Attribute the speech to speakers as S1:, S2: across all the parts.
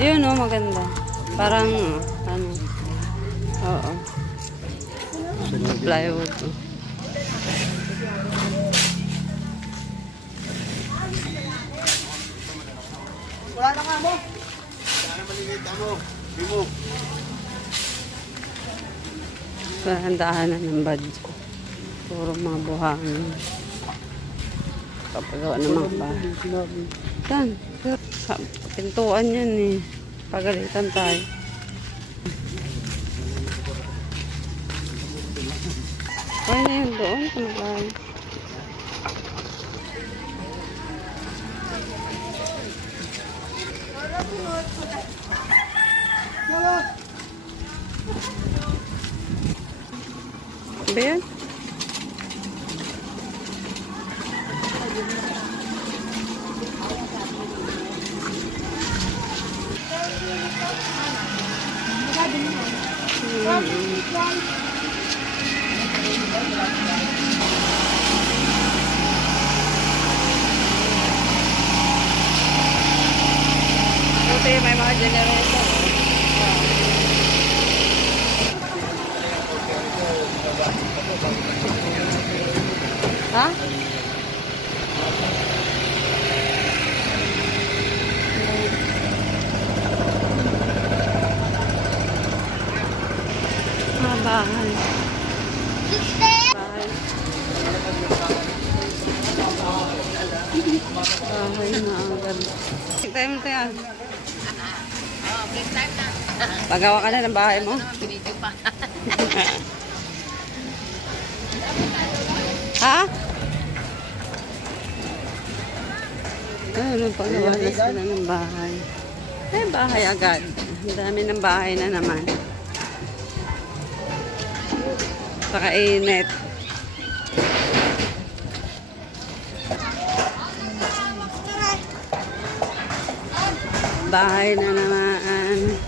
S1: Yun oh, maganda. Parang, ano, oo. Plywood. oh.
S2: Wala na nga mo.
S1: Handahan na ng badge. Puro mga buhangin. Kapagawa ng mga bahay. Sa- Pintuan yan eh. Pagalitan tayo. Kaya na yun doon. Kumakain. Ba yan? Buti may mga generator. Ha? Ah, bahay. Bahay. Bahay na agad. Big time ito yan. Pagawa ka na ng bahay mo? ha? Ano, pagawa na sila ng bahay. Ay, bahay agad. Ang dami ng bahay na naman. Saka init. Bahay na naman.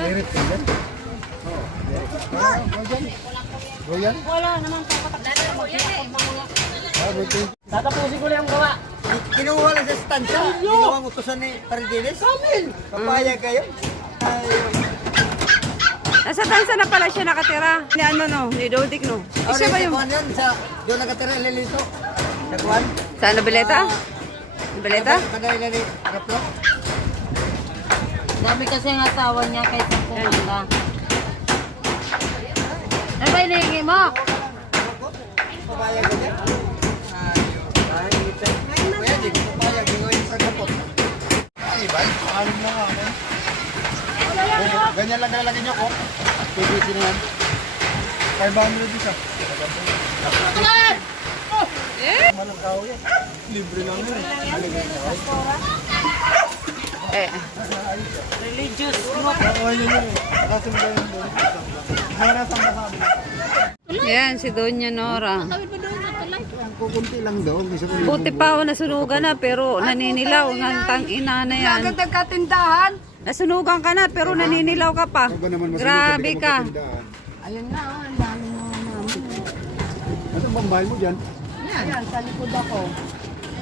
S2: Merit ka dyan? Royan?
S3: Wala naman po
S2: Tatapusin ko lang yung gawa. Kinuha lang sa stansya. Ginawa ang utusan ni Pardiles. Samin! Papayag kayo. Ay,
S1: Nasa tansa na pala siya nakatira. Ni ano no, ni Dodik no. Eh, siya ba yung...
S2: Sa yun, sa doon nakatira lilito. Sa kuwan.
S1: Sa Nobileta? Nobileta?
S2: Kada ilali, raplo.
S3: Dami kasi ang asawa niya kahit sa pumunta. Ano ba hinihingi mo?
S2: Papayag ka dyan. Ay, Kuya, di ko papayag. Gawin sa kapot. Ay, ba? Alam na nga ako. Ganyan lang nakalagay niyo ko. PVC na yan. 500 isa.
S1: Eh?
S2: Malang tao yan. Libre lang yun.
S1: Eh,
S3: Religious.
S2: Oo, yun yun. Ba yun doon? Masabi.
S1: Ayan, si Doña Nora.
S2: Kukunti lang doon. Gusto ko
S1: Buti pa ako nasunugan na pero naninilaw ng tang ina na yan.
S3: nagkatindahan.
S1: Nasunugan ka na pero naninilaw ka pa. Grabe ka.
S3: Ayun na, oh, ang dami mo naman.
S2: Ano bang mahal mo dyan?
S3: Yan, sa likod ako.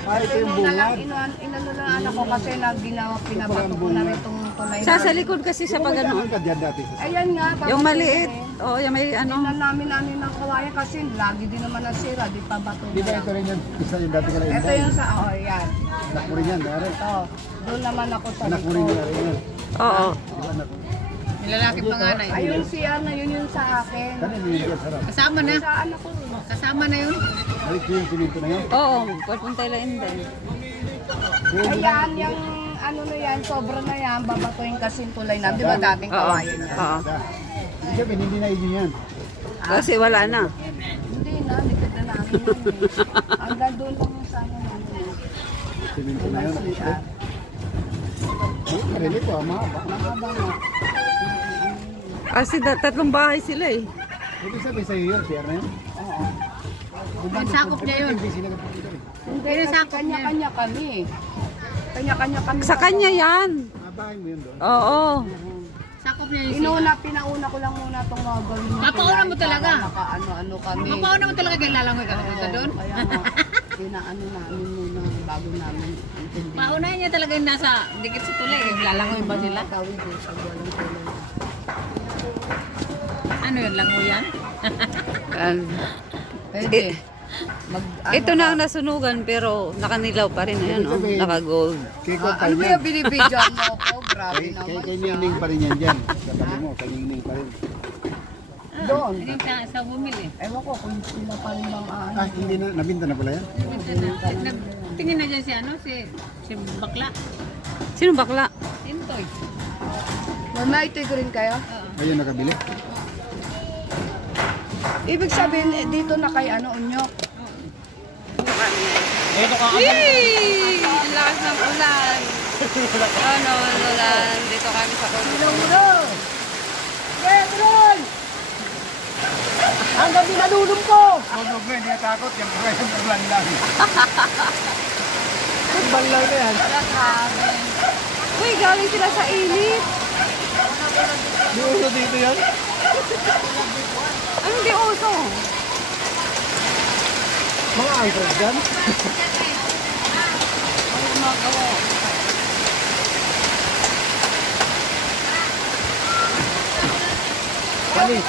S2: Ay, ito yung
S3: Ino na lang,
S2: bungad.
S3: inuan, inano na anak ko kasi na ginawa, pinabato ko na rin itong tulay
S1: Sa sa likod kasi sa pagano.
S2: Ano ka dyan dati?
S3: Ayan nga. bakit
S1: Yung maliit.
S3: Hindi?
S1: Oh, yung may ano.
S3: Tingnan namin namin ng kawayan kasi lagi din naman nasira, di pa bato
S2: Di
S3: na
S2: ba
S3: lang.
S2: ito rin yan? Isa yung dati ka na
S3: Ito yung sa, oh, yan.
S2: Anak mo rin yan, dari.
S3: Ito. Doon naman ako sa
S2: Anak mo rin yan, dari yan.
S1: Oo.
S2: Di ba anak?
S3: Nilalaki panganay. Ayun si ano, yun yung sa akin.
S2: Yung.
S3: Kasama na? Sa anak ko. Kasama na yun?
S2: Balik ko yung siminto na yan.
S1: Oo, papunta lang din.
S3: Ayan, yung ano na yan, sobra na yan, babatuin kasi yung tulay na. Di ba dating
S1: Oo.
S3: kawayan yan?
S1: Oo.
S2: Sige, hindi na inyo yan.
S1: Kasi wala na.
S3: Hindi na, likod na namin yun eh. Hanggang doon lang yung sa ano namin. eh.
S2: Siminto na yun. Karili ko, mahaba.
S3: Mahaba nga.
S1: Kasi tatlong bahay sila eh.
S2: Ibig sabihin sa'yo yun, CR na yun.
S3: Oo.
S2: Yung
S3: sakop niya yun.
S2: Hindi eh.
S3: Kasi kanya-kanya kami. Kanya-kanya kami.
S1: Sa kanya yan.
S2: Nabahay mo yun doon.
S1: Oo.
S3: Sakop
S4: Yung
S3: Inuna, pinauna ko lang muna itong mga gawin mo.
S4: Papauna mo talaga?
S3: Naka-ano-ano kami.
S4: Mapauna mo talaga kay lalangoy ka punta
S3: Oo,
S4: doon?
S3: Kaya nga, pinaano namin muna bago namin intindihin.
S4: Paunahin niya talaga yung nasa dikit sa tulay. eh. Lalangoy ba sila?
S3: Tawid eh, pag walang tulong.
S4: Ano yun, langoy yan?
S1: Yan.
S3: Pwede. Mag, ano
S1: Ito na ang nasunugan pero nakanilaw pa rin. Ayan, oh, naka-gold.
S2: Kay
S3: Ah, ano ba yung binibidyoan mo ko? Grabe
S2: Kay, kay,
S3: naman
S2: kay
S3: siya.
S2: Ningning pa rin yan dyan. Katabi mo, kay Ningning pa rin.
S3: Doon.
S4: Hindi sa, sa bumili.
S3: Ewan ko kung sila pa rin bang ano.
S2: Ah, hindi na, nabinta na pala yan?
S4: Nagtingin na dyan si ano, si, si Bakla.
S1: Sino bakla?
S4: Tintoy.
S3: Mamaitig rin kayo?
S2: Ayun, nakabili.
S3: Ibig sabihin, eh, dito na kay ano, unyok.
S1: Yay! Ang lakas ng ulan. Ano, ulan. Dito kami sa Kulo.
S3: Pedron! Hanggang binalulong ko!
S2: Huwag mo ba, hindi natakot. Yan pa yung ulan lang. Football lang na yan.
S1: Uy, galing sila sa init.
S2: Di uso dito yan?
S1: Ano di uso?
S2: Mga angkos dyan? Ano yung Ganda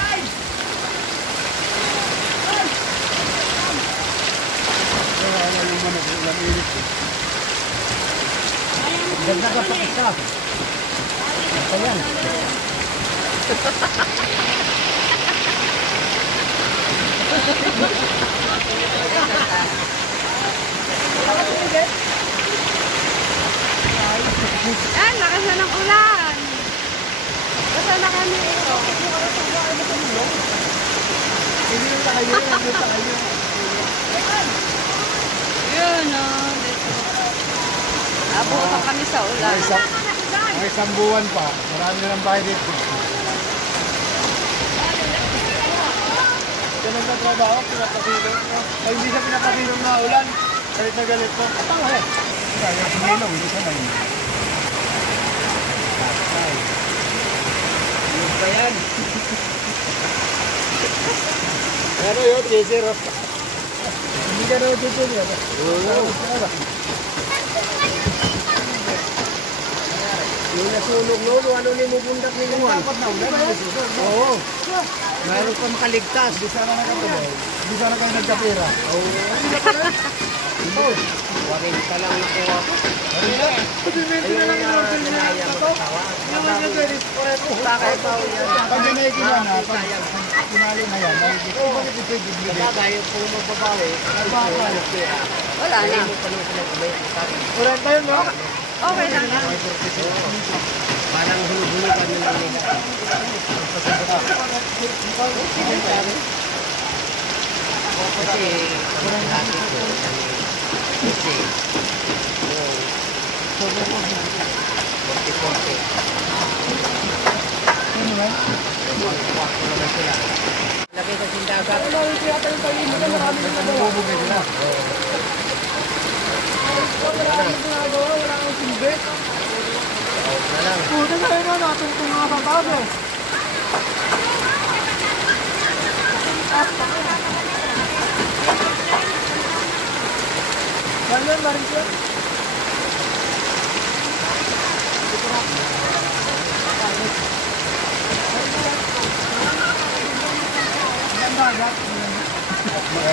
S2: ka pa isa. Ayan.
S1: Yan, lakas na ng ulan. Basta na kami ito.
S2: Hindi na tayo, hindi na tayo.
S1: Yun, oh. Dito. Abutan kami sa ulan.
S2: May isang, may isang buwan pa. Marami na ng bahay dito. Yan ang nagtrabaho, pinapakilong. Ay, hindi siya pinapakilong na ulan. Galit na galit po. Kapang eh. Kaya sinilong, hindi siya na Yun pa yan. Ano yun, Jason? Hindi ka raw dito niya. Oo. Yung nasunog no, ano ni mubundak ni Luan? Dapat na ulan. Oo. Meron pa makaligtas. Di sana nakatuloy. Di sana kayo nagkapira. Oo. Na. Waring ka lang nakuha ko. Pag dinaikiwa na, pag kinali na yan, ay ito bakit ito yung bibili?
S1: Wala na.
S2: Kurang tayo, no?
S1: Okay lang.
S2: Parang hulog-hulugan nila nila. Kasi, kurang hati ko. Kasi, Forty-forty. Ano ba? Kwarto naman sila. Laki sa sindagat. Nagkabubugay sila. Oo, na lang.
S3: Puta na rin natin kung mga babago. Ganyan, Marisa.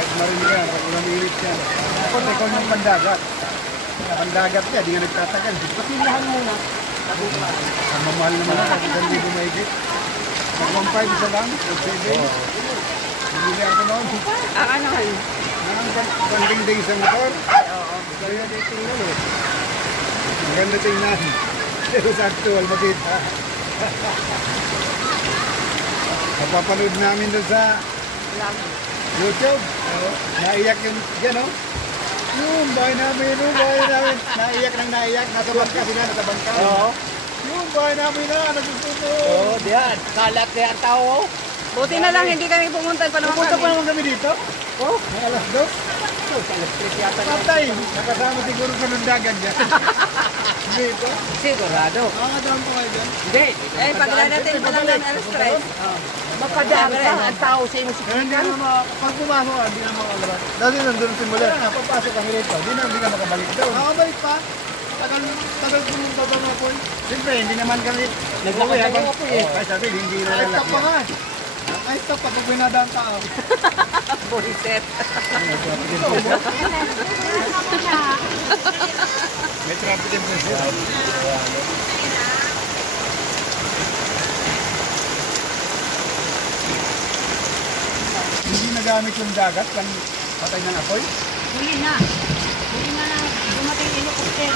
S2: Kahit marinig ka, pag ulang init yan. Ako, ikaw yung pandagat. Pandagat ka, di ka nagtatagal.
S3: Pilihan muna.
S2: Ang mamahal naman na, kasi dali ko maigit. Nag-1.5 isa lang, 7. Bibili ako noon.
S1: Ah, ano kan?
S2: Nang panding-ding sa motor. Kaya di tingnan eh. Maganda tingnan. Pero sa actual, makita. Napapanood namin doon sa YouTube. Naiyak yung, yan o. Yung bahay namin, yung bahay namin. Naiyak nang naiyak. Nasa bangka sila, nasa bangka. Oo. Yung bahay namin na, nagsusuno. Oo, diyan. Kalat kaya ang tao.
S1: Buti na lang hindi kami pumunta pa naman
S2: Pupunta pa
S1: kami.
S2: naman kami dito. Oh, may alas dos. Patay. Nakasama siguro sa nundagan niya. Ito.
S3: Sigurado.
S2: Nakakadaan po kayo dyan.
S3: Hindi. Eh, pagdadating pa lang ng alas 3. Mapadaan pa ang tao sa inyo.
S2: Hindi na mga, pag pumasok ka, hindi na makakalabas. Dati nandun simula. Kaya nga, papasok kami rito. Hindi na, hindi na makabalik doon. Makabalik pa? Tagal, tagal pumunta doon ako eh. Siyempre, hindi naman kami habang ako eh. Kaya sabi, hindi na lang pa nga. Ay, stop pag binadaan tao.
S3: Buliset.
S2: May traffic din po siya. Hindi nagamit yung dagat pang patay ng apoy.
S4: Huli na. Huli na na. Dumating helicopter.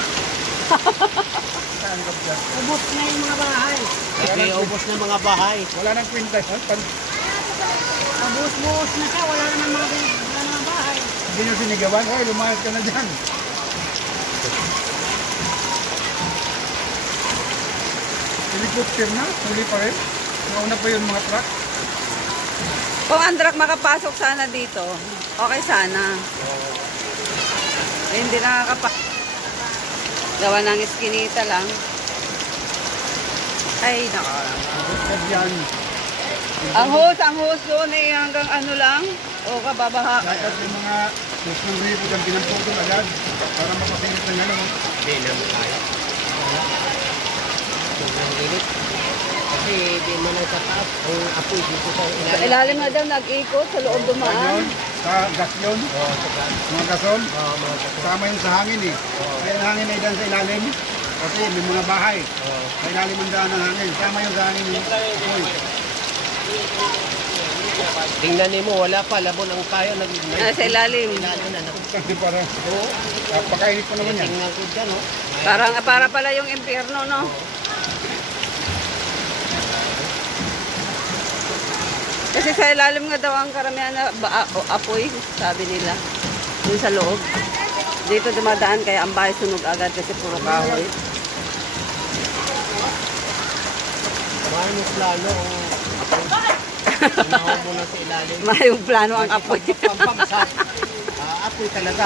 S2: Saan ka dyan?
S4: Ubus na yung mga bahay.
S2: Hindi, ubos na mga bahay. Wala nang kwintas. Ha? Pan,
S4: Ubus-buos na siya. Wala na mga, wala na mga bahay.
S2: hindi nyo sinigawan. Hoy, lumayas ka na dyan. Helicopter na, huli pa rin. Nauna pa yung mga truck.
S1: Kung ang truck makapasok sana dito, okay sana. Eh, hindi nakakapa... Gawa ng iskinita lang. Ay, naka.
S2: Yan,
S1: Ang hose, ang hose doon eh hanggang ano lang. O kababaha.
S2: dapat yung mga sus ng ripo dyan, pinamputol agad para mapapilit na ano.
S5: Hindi naman kaya. Sobrang init. Kasi di man ang tataas ang apoy dito sa
S1: Sa
S5: ilalim.
S1: ilalim na daw nag-ikot, sa loob dumaan.
S2: Sa gas yun,
S5: Oo, sa gas.
S2: mga gason.
S5: Oo, mga gas.
S2: Kasama yung sa hangin eh. Kaya ang hangin ay dyan sa ilalim. Kasi may mga bahay.
S5: Oo.
S2: Sa ilalim ang daan ng hangin. Kasama yung sa hangin apoy.
S5: Tingnan mo, wala pa. Labon ang tayo. Nag
S1: Ah, sa ilalim.
S5: ilalim na.
S2: Kasi parang, napakainit pa naman yan.
S5: Tingnan ko dyan, oh.
S1: Parang para pala yung impyerno, no? Kasi sa ilalim nga daw ang karamihan na ba, o, apoy, sabi nila. Dun sa loob. Dito dumadaan kaya ang bahay sunog agad kasi puro kahoy.
S5: Mo plano ang apoy. Unaw mo na sa ilalim.
S1: Mayong plano ang apoy.
S5: Pampagsak. Ah, apoy talaga.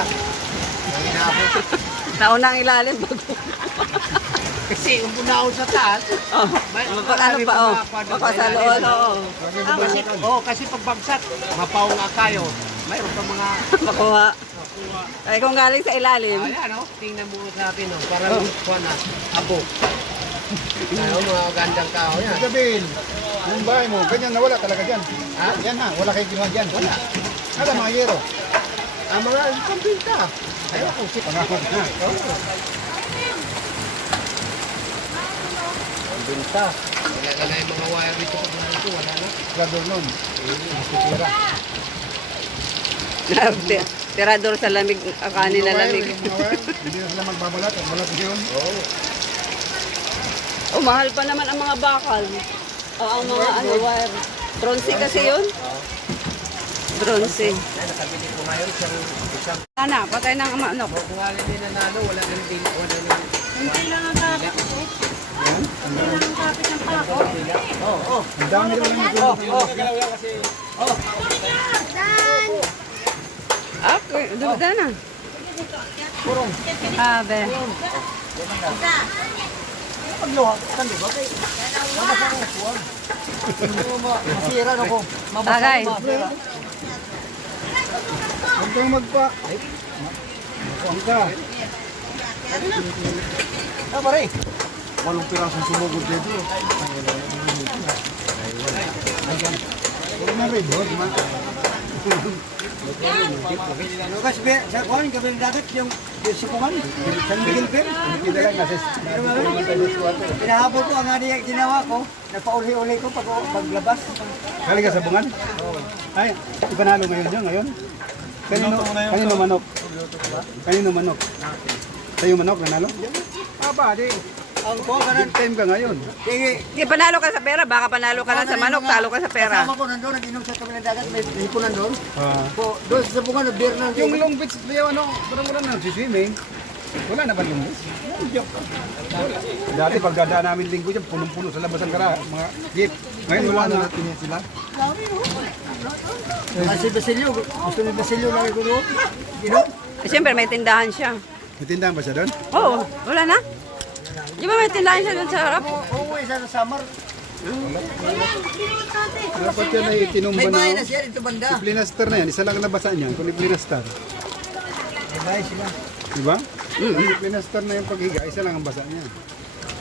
S5: Ang inaabot.
S1: Nauna ang ilalim bago.
S5: Kasi kung bunaw sa taas,
S1: Oh,
S5: may,
S1: ano pa, oh. Sa loob, oo.
S5: Kasi, oh, kasi pagbagsak, mapaw nga kayo. Mayroon pa mga
S1: Makuha. Ay, kung galing sa ilalim.
S5: Ayan, oh. Tingnan mo natin, oh. Parang kuha na. Abo. Ayaw, mga gandang kahoy yan.
S2: Sabihin, yung bahay mo, ganyan na wala talaga dyan.
S5: Ha?
S2: Yan ha, wala kayo ginawa dyan. Wala. Ada mga yero.
S5: Ang mga pambinta. Ayaw, kung si
S2: Pangamat na.
S5: Pambinta. Wala na na yung mga wire dito pag nandito. Wala na.
S2: Grador nun. Tira.
S1: Tirador sa lamig, kanin na lamig.
S2: Hindi na sila magbabalat. Ang balat yun.
S5: Oo.
S1: Oh, mahal pa naman ang mga bakal. O ang mga ano, wire. Bronze kasi yun? Bronze.
S5: Nakabili ko ngayon isang isang
S1: Ana, patay ng ama, ano.
S5: kung alin din nanalo, wala nang bill, wala nang
S4: Hindi lang eh. Hindi lang ang pako.
S5: Oo, oh,
S2: dami rin lang yung
S1: Ah, dumada na. Ah, be.
S5: Masira na ko.
S1: Bagay.
S2: Huwag kang magpa. Huwag ka.
S5: Ah, pare.
S2: Walong pirasong sumugod dito. Wala na rin. Huwag
S6: kasi be, sa kuhan, gabi ng dagat yung supungan, San Miguel Pen. Pinahabol ko ang yung ginawa ko, nagpauli-uli ko pag paglabas.
S2: Galing ka sa bungan? Ay, ipanalo ngayon yun, ngayon. Kanino, kanino manok? Kanino manok? Sa'yo manok, nanalo? Aba, di.
S6: Ang ko, ganun.
S2: Time ka ngayon.
S6: Sige,
S1: Di panalo ka sa pera, baka panalo ka lang sa manok, talo ka sa pera.
S6: kasama ko nandun, nag-inom sa kami ng dagat, may hipunan doon.
S2: Ah.
S6: Po, doon sa bungan, beer na.
S2: Yung long beach, yung ano, parang wala na swimming. Wala na ba? Wala. Dati pag dadaan namin linggo dyan, punong-puno sa labas ang kara, mga jeep. Ngayon wala na. sila.
S6: Ah, si Basilio, gusto ni Basilio na ko doon.
S1: Eh, Siyempre, may tindahan siya.
S2: May tindahan ba siya doon?
S1: Oo, wala na. Di ba may tindahan siya doon sa harap?
S6: Uuwi sa summer.
S2: Dapat yan ay itinumba
S6: May bahay
S2: na.
S6: na siya dito banda.
S2: Plinaster na yan. Isa lang nabasa niyan. Kung plinaster.
S6: May bahay sila.
S2: Diba? Mm Plinaster na yung paghiga. Isa lang ang basa niya.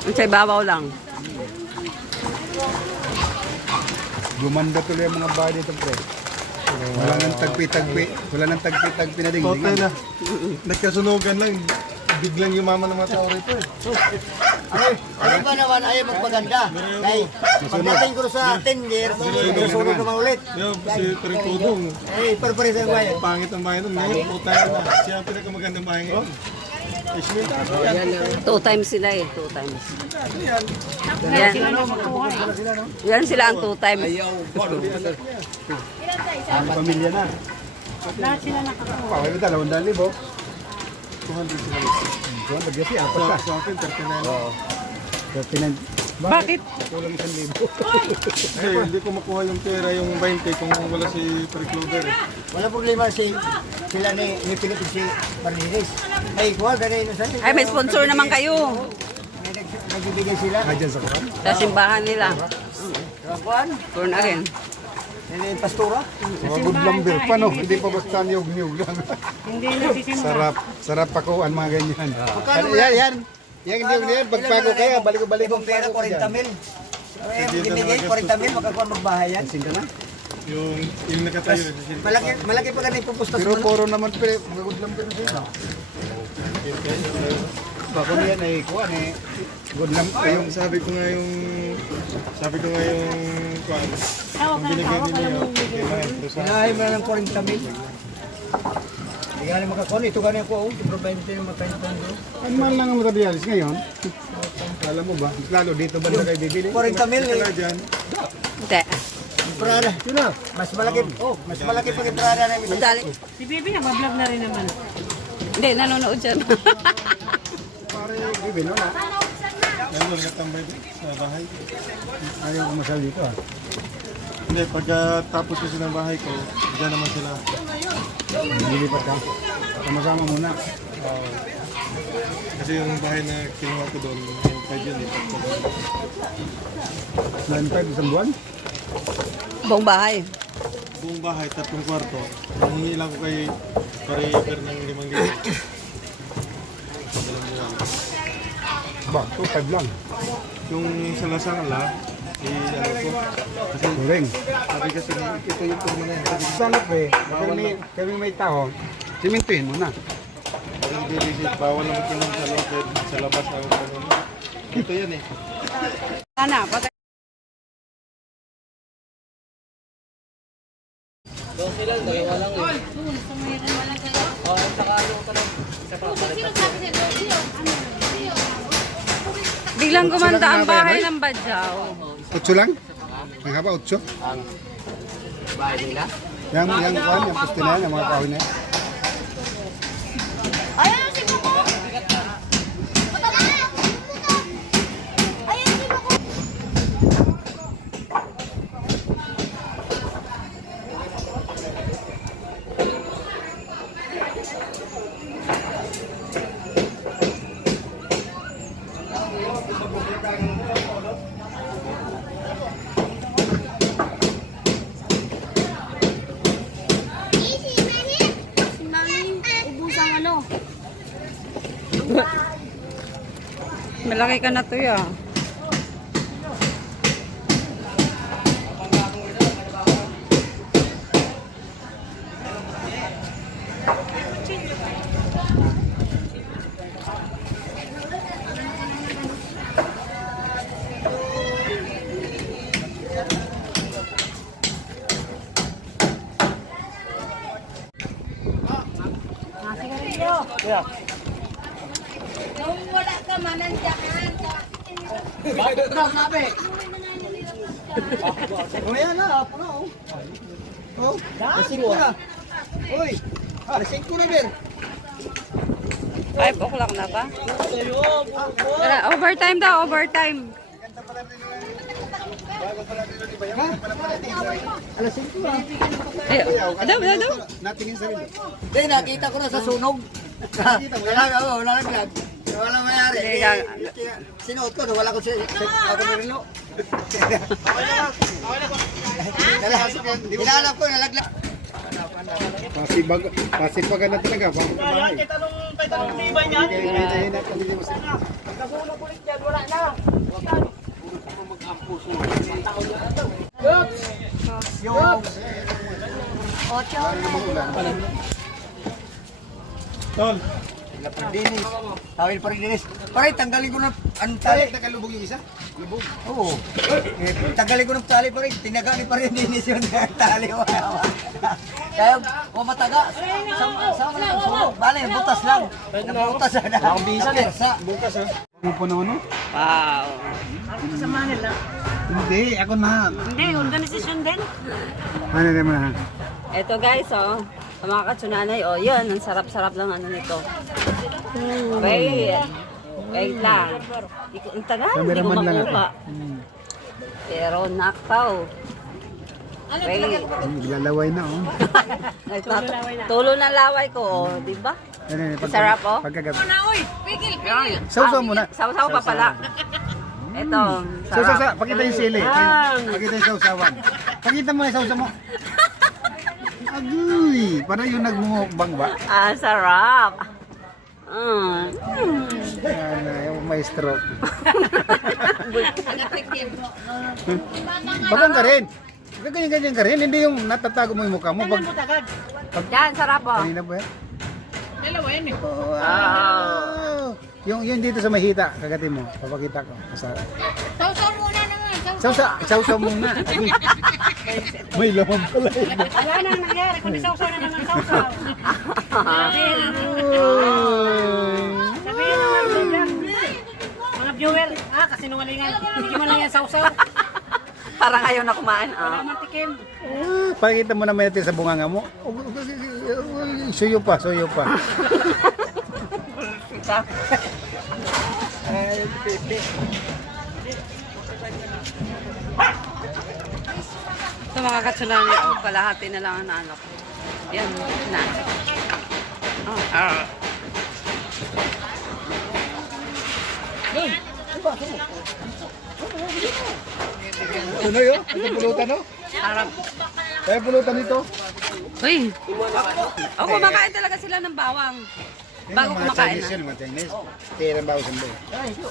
S1: Sa ibabaw lang.
S2: Gumanda tuloy ang mga bahay dito, pre. Wala nang tagpi-tagpi. Wala nang tagpi-tagpi na dingding.
S7: na. Nagkasunugan lang. Biglang yumaman ng mga tao rito eh.
S6: Ano, ano ba naman ayaw magpaganda? Kay, pagdating ko sa 10 years, susunod naman ulit.
S7: Yo, si Tereng Tudong.
S6: Eh, pare-pare sa bahay.
S7: Pangit ang bahay nun. Ngayon, puta na. Siya ang pinakamagandang bahay ngayon.
S1: Two times sila eh. Two times. Yan. Yan sila ang two times.
S2: Ang pamilya na.
S4: Lahat sila nakakuha.
S2: Pa, may dalawang daan libo. 200 sila. 200 kasi apat
S7: Sa sa akin, 39.
S2: Oo. 39.
S1: Bakit?
S2: Kulang isang libo.
S7: Kasi hindi ko makuha yung pera, yung 20 kung wala si Tereng Clover eh.
S6: Wala problema si sila ni ni Pilipin si Martinez. Ay, kuha ganun yun sa
S1: Ay, may sponsor naman kayo.
S6: May nag- nagbibigay sila.
S2: Dyan sa
S1: simbahan nila.
S6: Kuhan,
S1: Born again.
S6: Ni Pastora.
S2: Mga good lumber pa, no? Hindi pa basta niyog-niyog lang.
S4: Hindi nagsisimba.
S2: sarap. Sarap pakuan mga ganyan. Ano, yan, yan. Yan, niyog na yan. Pagpago kaya, balik-balik
S6: Ibang pera, 40 mil. Eh, binigay 40 mil, makakuha magbahay yan.
S2: Kasing ka na.
S7: Yung, yung nakatayo.
S6: Malaki, malaki pa ganun yung pupustas
S2: Pero puro naman pre, mga good lumber na sila. Baka mo yan ay kuwan eh. Good lumber.
S7: Yung sabi ko nga yung sabi ko nga yung kuan.
S4: Hawak
S7: Yung
S4: ka,
S7: binigay
S4: hawak ka lang
S7: yung
S4: ng
S7: sa
S6: Hinahay mo na ng 40 mil. Hindi nga na makakuha. Ito ganun ko. Oh, provide din yung makain ko.
S2: Ano man lang ang matabialis ngayon? Alam mo ba? Lalo dito ba na kayo bibili?
S6: 40 mil eh.
S7: Kaya dyan,
S1: Hindi.
S6: Prada. Yun na. Mas malaki. Oh, mas malaki pa yung Prada na yung
S1: Madali.
S4: Si Bibi nagbablog na rin naman.
S1: Hindi, nanonood siya.
S2: Pare, bibili na.
S7: Natambay doon sa bahay.
S2: Ayaw ko masal dito ah.
S7: Hindi, pagka tapos kasi ng bahay ko, dyan naman sila.
S2: Lilipat ka. Sama-sama muna.
S7: Kasi yung bahay na kinuha ko doon, yung 5 yun, lipat ko doon.
S2: 9-5 isang buwan?
S1: Buong bahay.
S7: Buong bahay, tatlong kwarto. Nangingi lang ko kay Forever ng 5 libo.
S2: Ba, 2-5 lang.
S7: Yung sa Lasala, i ano ko, kasi
S2: Turing.
S7: sabi kasi ito yung permanente.
S2: Sana pre, kami may, kami may tao, simintuhin mo na.
S7: Kasi bibisit, bawal naman kinom sa loob, eh, sa labas na yung ano. Ito yan eh.
S1: Sana, pag Biglang gumanda ang bahay ng Badyaw.
S2: 8 lang? Ang haba, 8?
S5: Ang bahay nila.
S2: Yang, yang kuhan, yung pusti na yan, yung
S1: Malaki ka na to ya.
S8: Nung wala ka manandaan ka.
S6: Oh, yan na. Apo na, oh. Oh, lasing ko na. Uy, lasing ko na, Ben.
S1: 5 o'clock na ba? Tara, overtime daw, overtime.
S6: Lasing ko na.
S1: Ay, daw, daw, daw.
S2: Natingin sarili.
S6: Hindi, nakita ko na sa sunog. wala, oh, wala naglag. Wala mayari. Eh,
S1: ka-
S6: Sinuot ko, wala ko si ako ni Rino. Hinanap ko, nalaglag.
S2: Pasibag, pasibagan na talaga. Bago ka bahay. Hinahinat ka din mo sa... Tol,
S6: Dinis. Tawil pa rin Dinis. Pare, tanggalin ko na ang tali.
S2: nakalubog yung isa? Lubog.
S6: Oo. Eh, tanggalin ko ng tali pa rin. Tinagali pa rin Dinis yung tali. Kaya, o mataga. Sama, sama lang. Sunog. Bale, butas lang. Nabutas na. Ang bisa na.
S2: Bukas ha. Ano po naman no?
S1: Wow.
S2: Hindi, ako na.
S4: Hindi, organisasyon din.
S2: Ano naman ha?
S1: Ito guys, oh. Sa mga katsunanay, oh, yun. Ang sarap-sarap lang ano nito. Wait. Wait lang. Ang tagal, hindi ko
S2: ako.
S1: makuha. Pero nakaw. Wait.
S2: Lalaway na oh.
S1: Tulo ng laway ko, oh. Di ba?
S2: Ano, ano, pag-
S1: Sarap, oh.
S2: Pagkagabi.
S1: Yan.
S2: Sausaw
S1: Ah,
S2: muna.
S1: Sausaw pa pala. Ito,
S2: so,
S1: sarap.
S2: pakita yung sili.
S1: Ah.
S2: Pakita yung sausawan. Pakita mo yung sausaw mo. Agoy! Parang yung nagmumukbang ba?
S1: Ah, sarap. Mm.
S2: Ano, yung maestro. Bakang ka rin. Ganyan-ganyan ka rin. Hindi yung natatago mo yung mukha mo. Pag,
S1: Yan, sarap, oh.
S2: kanina ba yan?
S4: Dalawa yan eh.
S2: Wow! Yung, yung dito sa mahita, kagatin mo. Papakita ko. Masarap.
S8: Sausaw muna naman. Sausaw.
S2: Sausa, sausaw muna. Uy. May laman pala yun.
S4: Wala na nangyari, kundi sausaw na naman sausaw. Sabihin naman mo dyan. Mga viewer, ah, kasi nungalingan. Hindi mo lang yan sausaw.
S1: Parang ayaw na kumain. Ah.
S4: Wala matikim.
S2: Ah, Pakita mo naman natin sa bunganga mo. Uy, Suyo pa, suyo pa. Ay, pipi.
S1: Sa mga katsunami, oh, kalahati na lang ang naano ko. Yan, na. Oh, ah.
S2: Ano yun? Ito pulutan no?
S1: Sarap.
S2: Kaya pulutan ito.
S1: Uy! Oh, kumakain talaga sila ng bawang. Bago kumakain
S2: Chinese
S1: na.
S2: yun, mga Chinese. Tira ang bawas ang bay.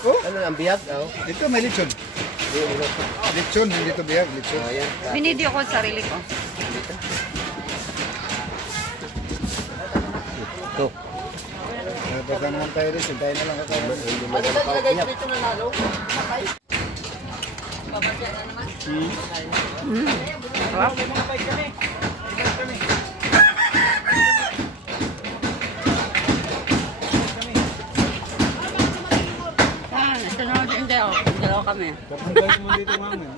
S2: Oh,
S5: Ano ang biyag? Oh.
S2: dito may lechon. Lechon, hindi ito biyag, lechon.
S1: Binidyo ko sa sarili ko.
S5: Ito.
S2: Tapos naman tayo dito, tayo na lang kakain.
S6: Ano na talaga yung dito na nalo?
S1: Ah, ito na hindi oh. Dalawa kami.
S2: Papuntahin mo dito mamin.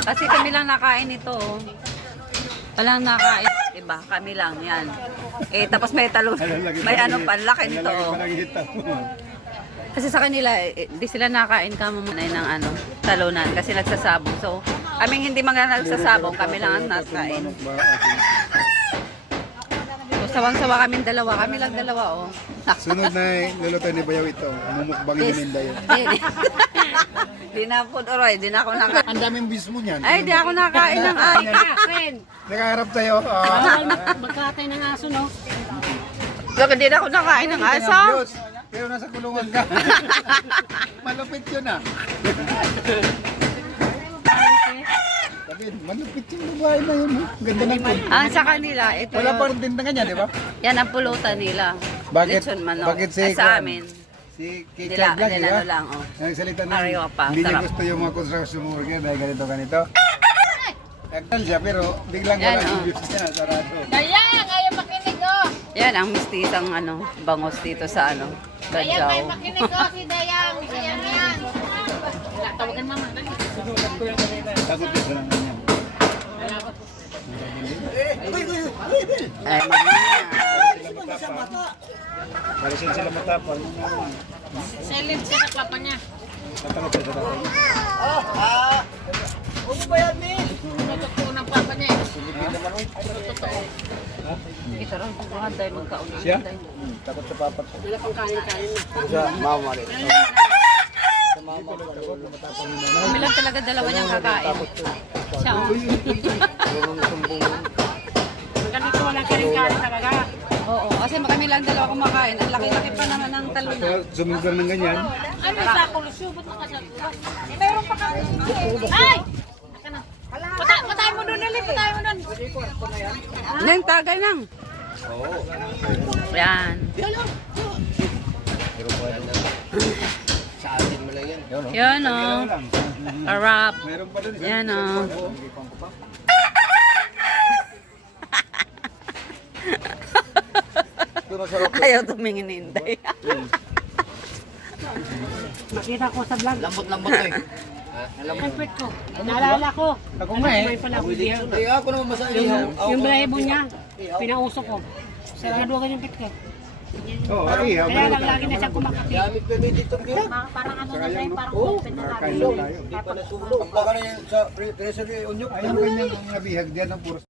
S1: Kasi kami lang nakain ito. oh. Walang nakain. Iba, kami lang yan. Eh, tapos may talon. May ano pa, laki nito. oh. Kasi sa kanila, eh, di sila nakain ka muna ng ano, talunan kasi nagsasabong. So, kaming hindi mga nagsasabong, kami lang ang nakain. So, sawang-sawa kaming dalawa. Kami lang dalawa, oh.
S2: Sunod na eh, luluto ni Bayaw ito. Mumukbangin ni Minda yun.
S1: Di, na po, Oroy, di na ako nakain.
S2: Ang daming bis mo niyan.
S1: Ay, di ako nakain ng ay.
S2: Nakaharap tayo. Ah.
S4: mag- magkatay ng aso, no?
S1: Look, di na ako nakain ng aso.
S2: Pero nasa kulungan ka. Malupit yun ah. Sabi, malupit yung babae na yun. ah. Ganda ng food.
S1: Ang sa kanila, ito
S2: Wala pa rin tindahan niya, di ba?
S1: Yan ang pulutan nila.
S2: Bakit?
S1: Lechon manok.
S2: Bakit si
S1: Ay, sa
S2: Kwan?
S1: amin.
S2: Si Kate
S1: Nila,
S2: Vlog, di
S1: nila
S2: ba?
S1: ano lang, oh.
S2: Nagsalita na.
S1: Ariwa pa,
S2: Hindi niya
S1: sarap.
S2: gusto yung mga construction worker dahil ganito, ganito. Nagtal siya pero biglang
S1: Yan,
S2: wala
S1: oh.
S2: yung views niya, sarado.
S8: Dayang, ayaw makinig oh.
S1: Yan ang mistisang ano, bangos dito sa ano, Badjaw.
S8: ayaw makinig oh si Dayang. Dayang yan.
S4: Tawagan mama.
S2: Takot yun sa naman niya.
S1: Ay, mama.
S2: Balisin sila matapal.
S4: Silent siya sa papa niya.
S2: Tatakot siya sa tatay niya.
S6: Ah, ah. Huwag ba yan, Mil?
S4: Totoo ng papa niya eh.
S6: naman oh.
S1: Ito rin, buhat tayo magkauna.
S7: Siya?
S6: Takot sa papat.
S4: Wala pang kanin-kanin.
S6: Sa mama rin. Sa mama ko.
S1: Kami lang talaga dalawa niyang kakain. Siya, oh.
S4: Dito walang kanin-kanin talaga.
S1: Oo, kasi kami lang dalawa kumakain. Ang laki-laki pa naman ng talon na.
S7: Sumigdan ng ganyan.
S8: Ano sa kulusyo? Ba't nakasagwa? Meron pa kami. Ay! Patay, patay mo doon, Lili. Patay mo doon.
S1: Yan, tagay lang. Yan.
S5: Sa atin mo lang yan.
S1: Yan, oh. Arap.
S7: Meron pa
S1: Yan, oh.
S6: Ito masarap.
S1: Ayaw tumingin ni Inday.
S4: Makita ko sa vlog.
S6: Lambot-lambot to eh.
S4: Ang kwet ko. Naalala ko. Ako nga eh. pala ako diyan.
S6: Hindi ako naman masaya.
S4: Yung, yung balahibo niya, pinausok ko. Siguraduhan yung pit ko.
S7: Oo, ay,
S4: Kaya lang lagi na siya kumakapit.
S6: Gamit ko yung dito.
S8: Parang ano na tayo, parang
S6: Oh,
S8: open na
S7: nakakain lang tayo.
S6: Ang baka na yun sa treasury unyok.
S7: Ay, ang kanyang nabihag diyan ang puro